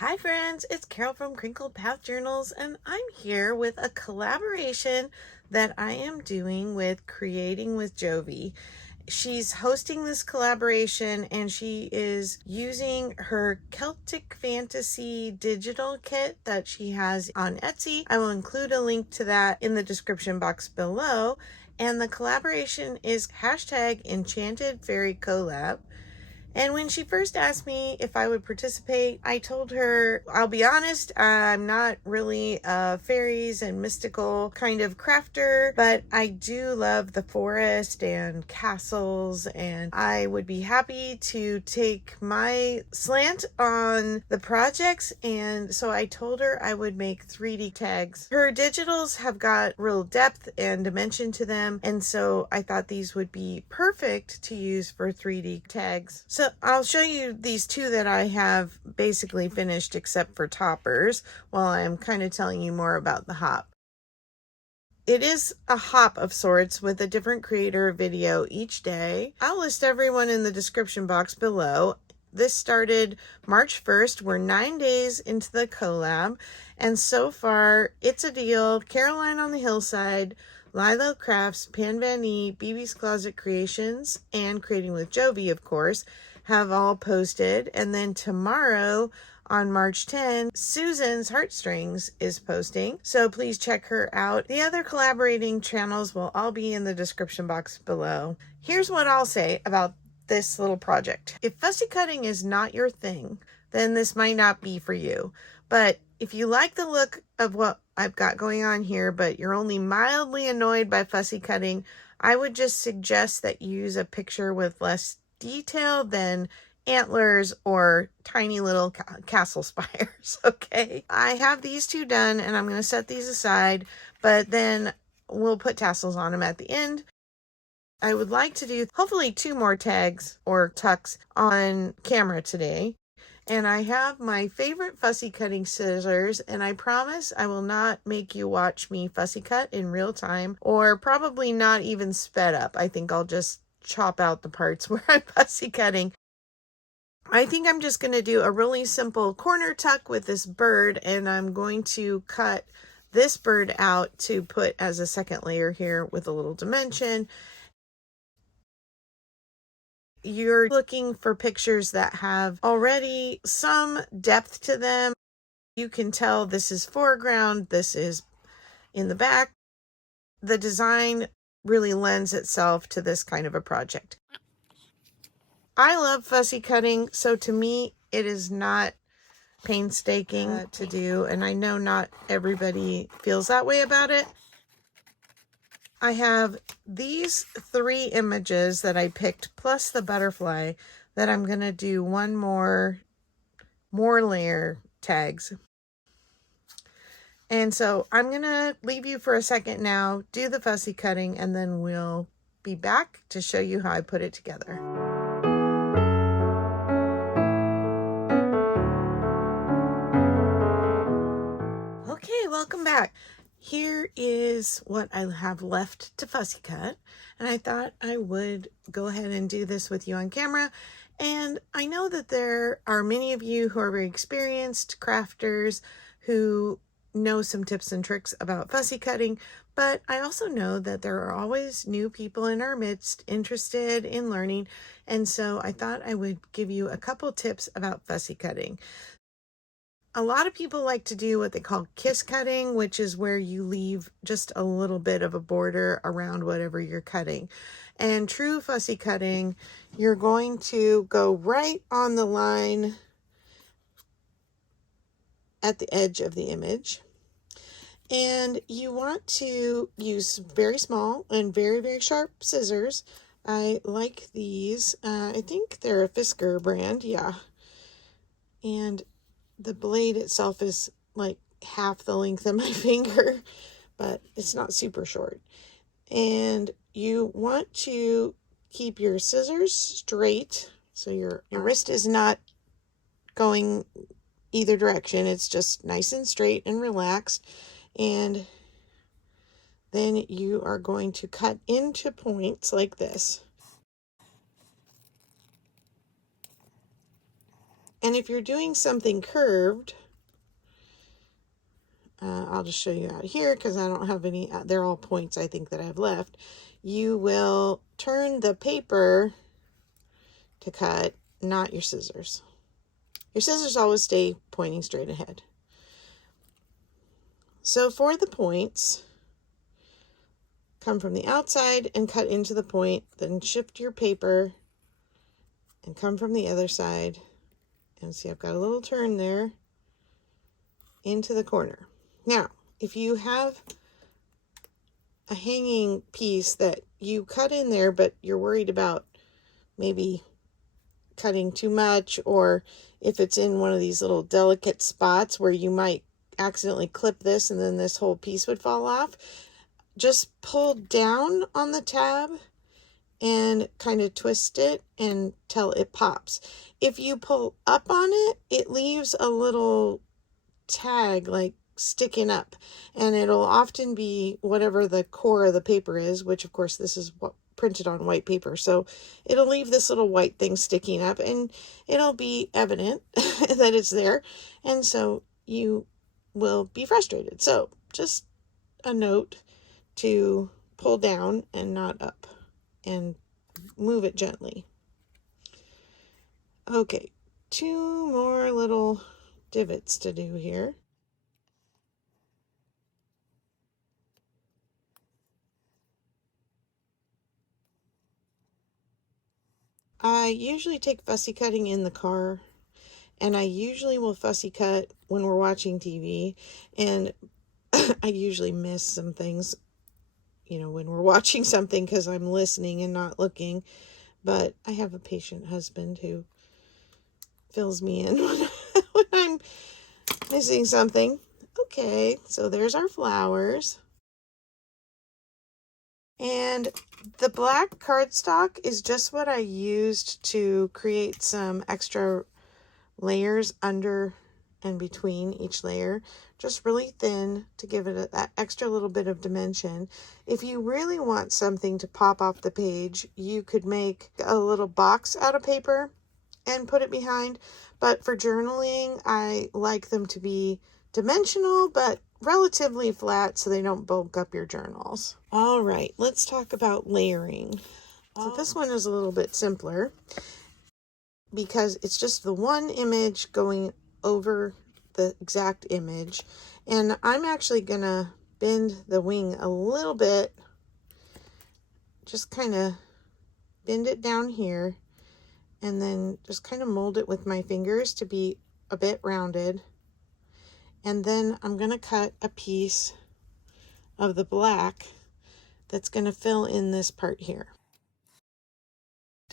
Hi friends, it's Carol from Crinkled Path Journals, and I'm here with a collaboration that I am doing with Creating with Jovi. She's hosting this collaboration and she is using her Celtic Fantasy digital kit that she has on Etsy. I will include a link to that in the description box below. And the collaboration is hashtag Enchanted Fairy Collab. And when she first asked me if I would participate, I told her, I'll be honest, I'm not really a fairies and mystical kind of crafter, but I do love the forest and castles, and I would be happy to take my slant on the projects. And so I told her I would make 3D tags. Her digitals have got real depth and dimension to them, and so I thought these would be perfect to use for 3D tags. So I'll show you these two that I have basically finished except for toppers while I'm kind of telling you more about the hop. It is a hop of sorts with a different creator video each day. I'll list everyone in the description box below. This started March 1st. We're 9 days into the collab, and so far it's a deal. Caroline on the Hillside, Lilo Crafts, Pan Van E, BB's Closet Creations, and Creating with Jovi, of course, have all posted. And then tomorrow on March 10, Susan's Heartstrings is posting, so please check her out. The other collaborating channels will all be in the description box below. Here's what I'll say about this little project. If fussy cutting is not your thing, then this might not be for you. But if you like the look of what I've got going on here, but you're only mildly annoyed by fussy cutting, I would just suggest that you use a picture with less detail than antlers or tiny little castle spires. Okay, I have these two done and I'm going to set these aside, but then we'll put tassels on them at the end. I would like to do hopefully 2 more tags or tucks on camera today. And I have my favorite fussy cutting scissors, and I promise I will not make you watch me fussy cut in real time, or probably not even sped up. I think I'll just chop out the parts where I'm fussy cutting. I think I'm just going to do a really simple corner tuck with this bird, and I'm going to cut this bird out to put as a second layer here with a little dimension. You're looking for pictures that have already some depth to them. You can tell this is foreground, this is in the back. The design really lends itself to this kind of a project. I love fussy cutting, so to me it is not painstaking to do, and I know not everybody feels that way about it. I have these 3 images that I picked, plus the butterfly, that I'm going to do one more layer tags. And so I'm going to leave you for a second now, do the fussy cutting, and then we'll be back to show you how I put it together. Okay, welcome back. Here is what I have left to fussy cut, and I thought I would go ahead and do this with you on camera. And I know that there are many of you who are very experienced crafters who know some tips and tricks about fussy cutting, but I also know that there are always new people in our midst interested in learning, and so I thought I would give you a couple tips about fussy cutting. A lot of people like to do what they call kiss cutting, which is where you leave just a little bit of a border around whatever you're cutting. And true fussy cutting, you're going to go right on the line at the edge of the image. And you want to use very small and very, very sharp scissors. I like these. I think they're a Fisker brand, yeah. And the blade itself is like half the length of my finger, but it's not super short. And you want to keep your scissors straight, so your wrist is not going either direction. It's just nice and straight and relaxed. And then you are going to cut into points like this. And if you're doing something curved, I'll just show you out here because I don't have any, they're all points I think that I have left. You will turn the paper to cut, not your scissors. Your scissors always stay pointing straight ahead. So for the points, come from the outside and cut into the point, then shift your paper and come from the other side. And see, I've got a little turn there into the corner. Now, if you have a hanging piece that you cut in there, but you're worried about maybe cutting too much, or if it's in one of these little delicate spots where you might accidentally clip this and then this whole piece would fall off, just pull down on the tab and kind of twist it until it pops. If you pull up on it, it leaves a little tag like sticking up, and it'll often be whatever the core of the paper is, which of course this is what printed on white paper, so it'll leave this little white thing sticking up, and it'll be evident that it's there, and so you will be frustrated. So just a note to pull down and not up, and move it gently. Okay, 2 more little divots to do here. I usually take fussy cutting in the car, and I usually will fussy cut when we're watching TV, and I usually miss some things, you know, when we're watching something because I'm listening and not looking, but I have a patient husband who fills me in when I'm missing something. Okay, so there's our flowers. And the black cardstock is just what I used to create some extra layers under and between each layer, just really thin to give it that extra little bit of dimension. If you really want something to pop off the page, you could make a little box out of paper and put it behind, but for journaling I like them to be dimensional but relatively flat so they don't bulk up your journals. All right, let's talk about layering. So this one is a little bit simpler because it's just the one image going over the exact image, and I'm actually gonna bend the wing a little bit, just kind of bend it down here, and then just kind of mold it with my fingers to be a bit rounded. And then I'm going to cut a piece of the black that's going to fill in this part here.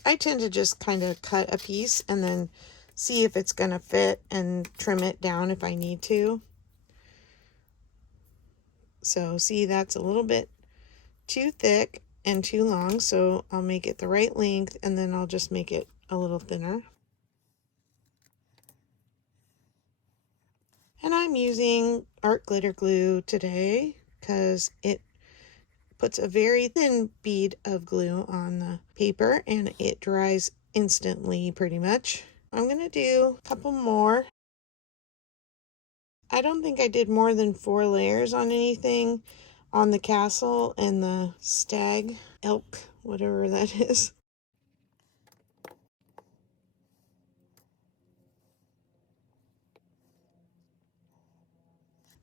I tend to just kind of cut a piece and then see if it's going to fit and trim it down if I need to. So see, that's a little bit too thick and too long, so I'll make it the right length, and then I'll just make it a little thinner. And I'm using art glitter glue today because it puts a very thin bead of glue on the paper and it dries instantly pretty much. I'm going to do a couple more. I don't think I did more than 4 layers on anything on the castle and the stag, elk, whatever that is.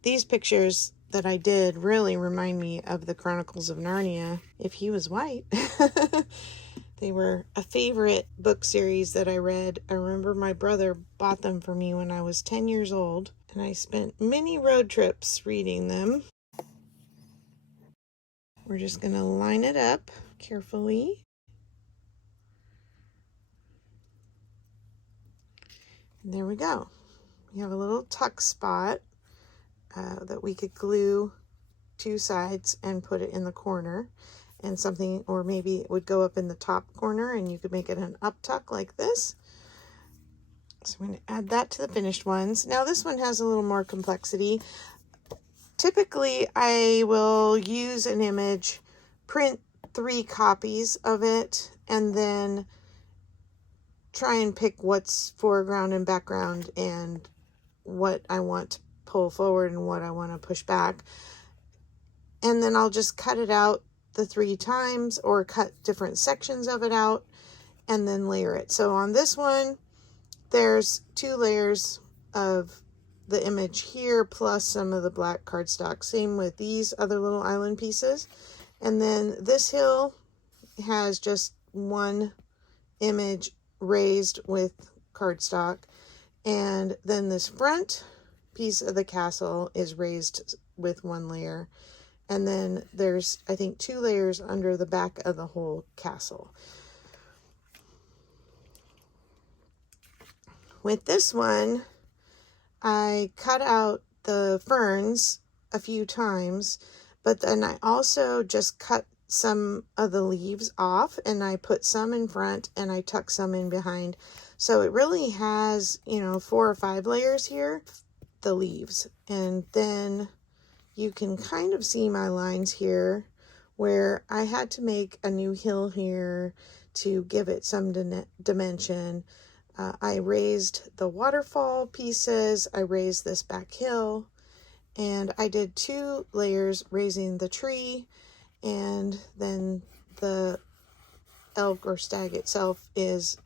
These pictures that I did really remind me of the Chronicles of Narnia, if he was white. They were a favorite book series that I read. I remember my brother bought them for me when I was 10 years old, and I spent many road trips reading them. We're just going to line it up carefully. And there we go. We have a little tuck spot that we could glue 2 sides and put it in the corner, and something, or maybe it would go up in the top corner and you could make it an up tuck like this. So I'm going to add that to the finished ones. Now this one has a little more complexity. Typically I will use an image, print 3 copies of it, and then try and pick what's foreground and background and what I want to pull forward and what I want to push back. And then I'll just cut it out the 3 times or cut different sections of it out and then layer it. So on this one, there's 2 layers of the image here plus some of the black cardstock. Same with these other little island pieces. And then this hill has just 1 image raised with cardstock. And then this front piece of the castle is raised with 1 layer. And then there's, I think, 2 layers under the back of the whole castle. With this one, I cut out the ferns a few times, but then I also just cut some of the leaves off, and I put some in front and I tuck some in behind. So it really has, you know, 4 or 5 layers here, the leaves. And then you can kind of see my lines here where I had to make a new hill here to give it some dimension. I raised the waterfall pieces, I raised this back hill, and I did 2 layers raising the tree, and then the elk or stag itself is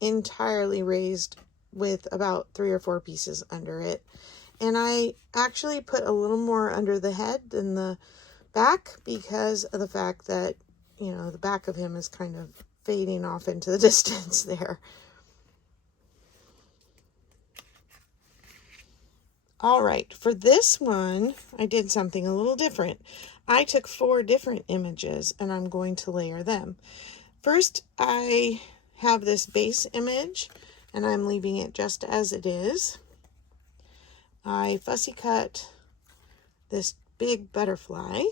entirely raised with about 3 or 4 pieces under it. And I actually put a little more under the head than the back because of the fact that, you know, the back of him is kind of fading off into the distance there. All right, for this one, I did something a little different. I took 4 different images and I'm going to layer them. First, I have this base image and I'm leaving it just as it is. I fussy cut this big butterfly.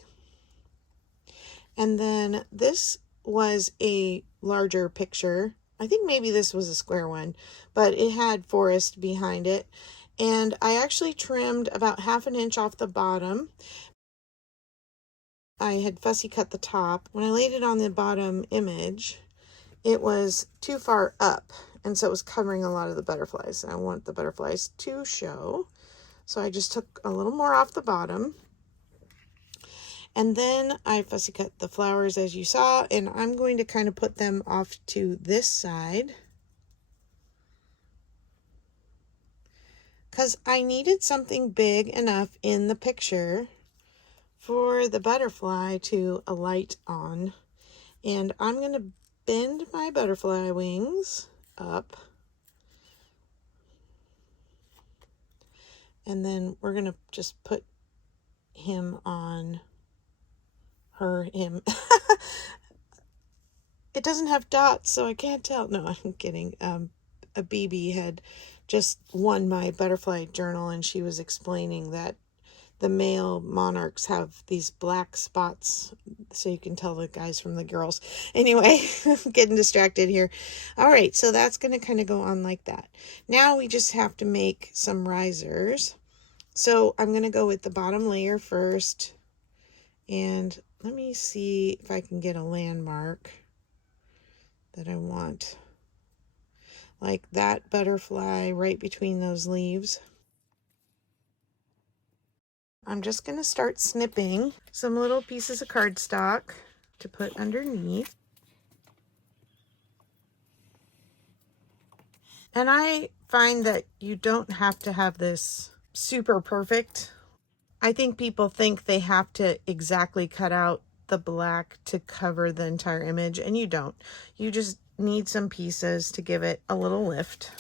And then this was a larger picture. I think maybe this was a square one, but it had forest behind it. And I actually trimmed about 1/2 inch off the bottom. I had fussy cut the top. When I laid it on the bottom image, it was too far up, and so it was covering a lot of the butterflies. I want the butterflies to show. So I just took a little more off the bottom. And then I fussy cut the flowers as you saw, and I'm going to kind of put them off to this side, because I needed something big enough in the picture for the butterfly to alight on. And I'm going to bend my butterfly wings up. And then we're going to just put him on him. It doesn't have dots, so I can't tell. No, I'm kidding. A BB had just won my butterfly journal, and she was explaining that the male monarchs have these black spots, so you can tell the guys from the girls. Anyway, I'm getting distracted here. All right, so that's going to kind of go on like that. Now we just have to make some risers. So I'm going to go with the bottom layer first, and let me see if I can get a landmark that I want. Like that butterfly right between those leaves. I'm just going to start snipping some little pieces of cardstock to put underneath. And I find that you don't have to have this super perfect. I think people think they have to exactly cut out the black to cover the entire image, and you don't. You just need some pieces to give it a little lift.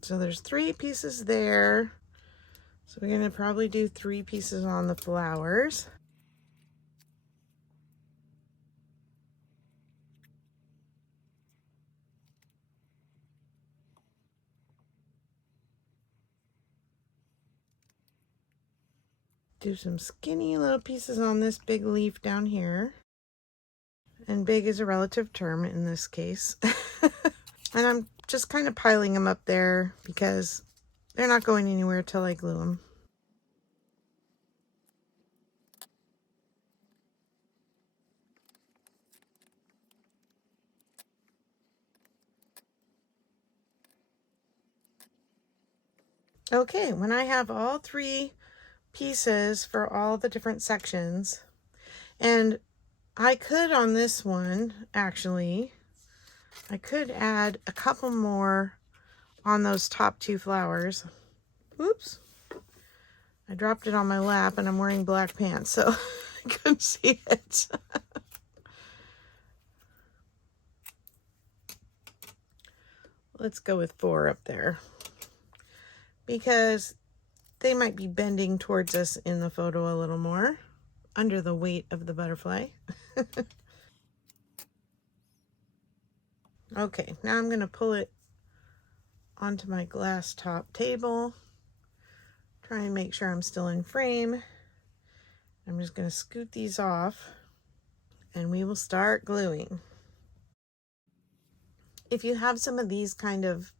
So there's 3 pieces there. So we're going to probably do 3 pieces on the flowers. Do some skinny little pieces on this big leaf down here. And big is a relative term in this case. And I'm just kind of piling them up there because they're not going anywhere till I glue them. Okay, when I have all three pieces for all the different sections, and I could on this one, actually, I could add a couple more on those top two flowers. Oops. I dropped it on my lap and I'm wearing black pants, so I couldn't see it. Let's go with 4 up there because they might be bending towards us in the photo a little more under the weight of the butterfly. Okay, now I'm going to pull it onto my glass top table. Try and make sure I'm still in frame. I'm just going to scoot these off and we will start gluing. If you have some of these kind of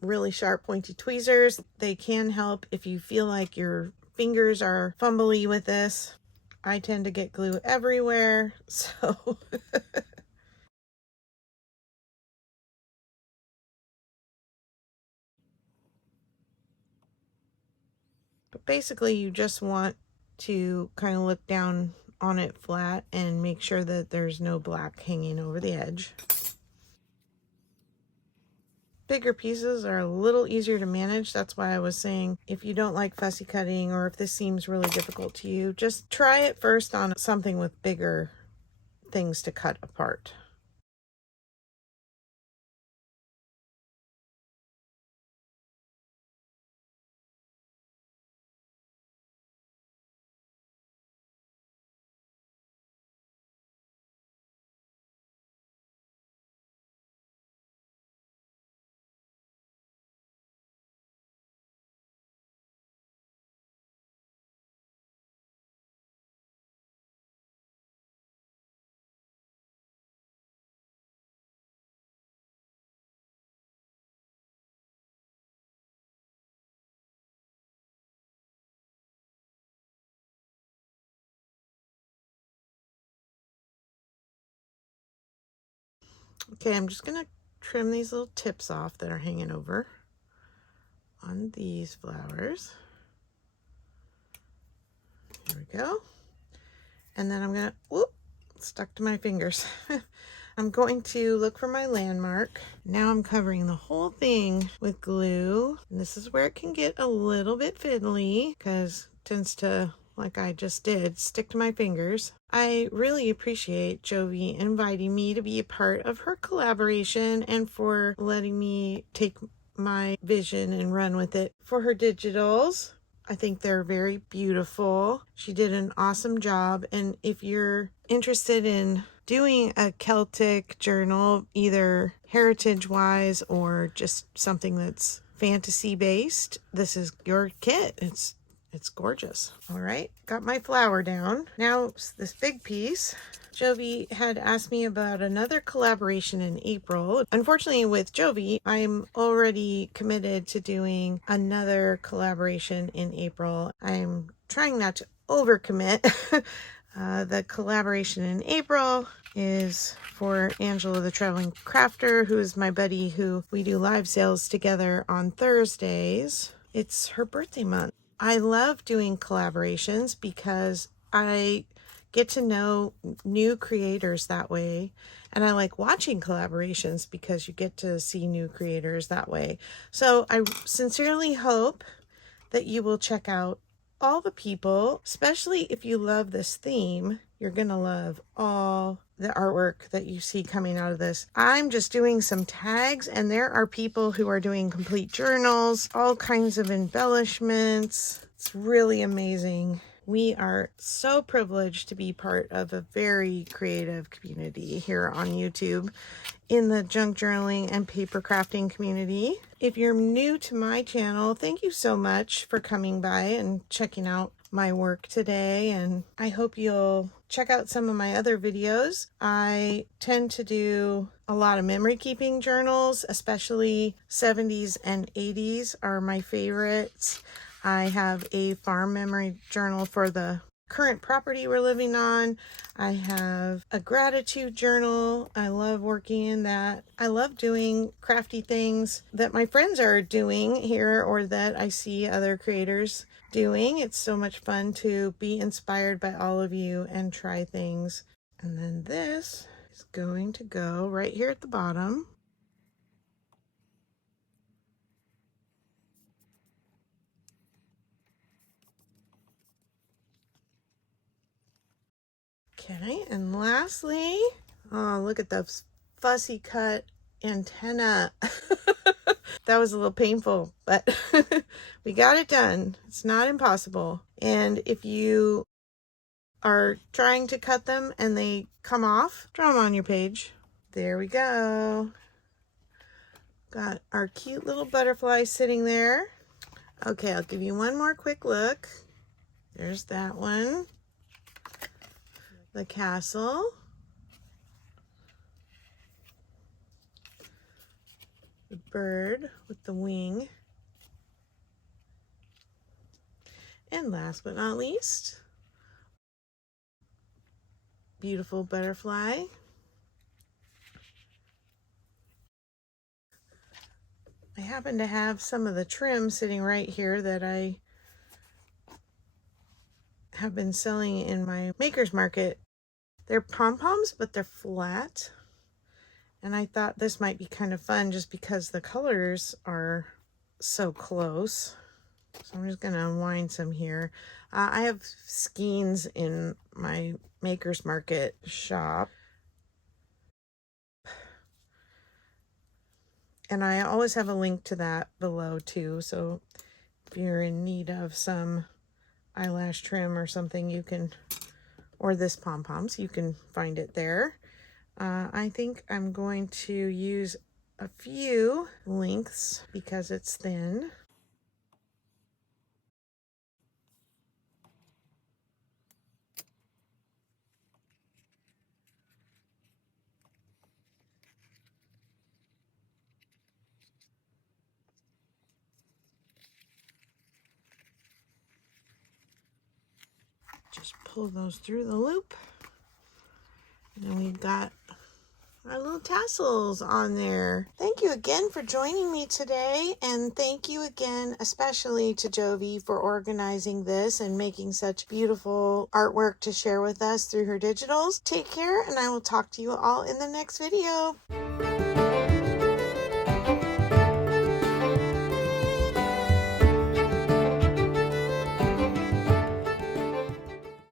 really sharp pointy tweezers, they can help if you feel like your fingers are fumbly with this. I tend to get glue everywhere, so but basically you just want to kind of look down on it flat and make sure that there's no black hanging over the edge. Bigger pieces are a little easier to manage. That's why I was saying if you don't like fussy cutting or if this seems really difficult to you, just try it first on something with bigger things to cut apart. Okay, I'm just gonna trim these little tips off that are hanging over on these flowers. Here we go. And then I'm gonna, whoop, stuck to my fingers. I'm going to look for my landmark. Now I'm covering the whole thing with glue. And this is where it can get a little bit fiddly because it tends to, like I just did, stick to my fingers. I really appreciate Jovi inviting me to be a part of her collaboration and for letting me take my vision and run with it for her digitals. I think they're very beautiful. She did an awesome job. And if you're interested in doing a Celtic journal, either heritage-wise or just something that's fantasy-based, this is your kit. It's gorgeous. All right, got my flower down. Now this big piece. Jovi had asked me about another collaboration in April. Unfortunately, with Jovi, I'm already committed to doing another collaboration in April. I'm trying not to overcommit. The collaboration in April is for Angela the Traveling Crafter, who is my buddy who we do live sales together on Thursdays. It's her birthday month. I love doing collaborations because I get to know new creators that way. And I like watching collaborations because you get to see new creators that way. So I sincerely hope that you will check out all the people, especially if you love this theme. You're going to love all the artwork that you see coming out of this. I'm just doing some tags, and there are people who are doing complete journals, all kinds of embellishments. It's really amazing. We are so privileged to be part of a very creative community here on YouTube in the junk journaling and paper crafting community. If you're new to my channel, thank you so much for coming by and checking out my work today, and I hope you'll check out some of my other videos. I tend to do a lot of memory keeping journals, especially 70s and 80s are my favorites. I have a farm memory journal for the current property we're living on. I have a gratitude journal. I love working in that. I love doing crafty things that my friends are doing here or that I see other creators doing. It's so much fun to be inspired by all of you and try things. And then this is going to go right here at the bottom. Okay, and lastly, oh, look at the fussy cut antenna. That was a little painful, but we got it done. It's not impossible. And if you are trying to cut them and they come off, draw them on your page. There we go. Got our cute little butterfly sitting there. Okay, I'll give you one more quick look. There's that one. The castle. The bird with the wing. And last but not least, beautiful butterfly. I happen to have some of the trim sitting right here that I have been selling in my maker's market. They're pom-poms, but they're flat. And I thought this might be kind of fun just because the colors are so close. So I'm just gonna unwind some here. I have skeins in my maker's market shop. And I always have a link to that below too. So if you're in need of some eyelash trim or something, you can, or this pom-poms, you can find it there. I think I'm going to use a few lengths because it's thin. Just pull those through the loop. And then we've got our little tassels on there. Thank you again for joining me today. And thank you again, especially to Jovi for organizing this and making such beautiful artwork to share with us through her digitals. Take care, and I will talk to you all in the next video.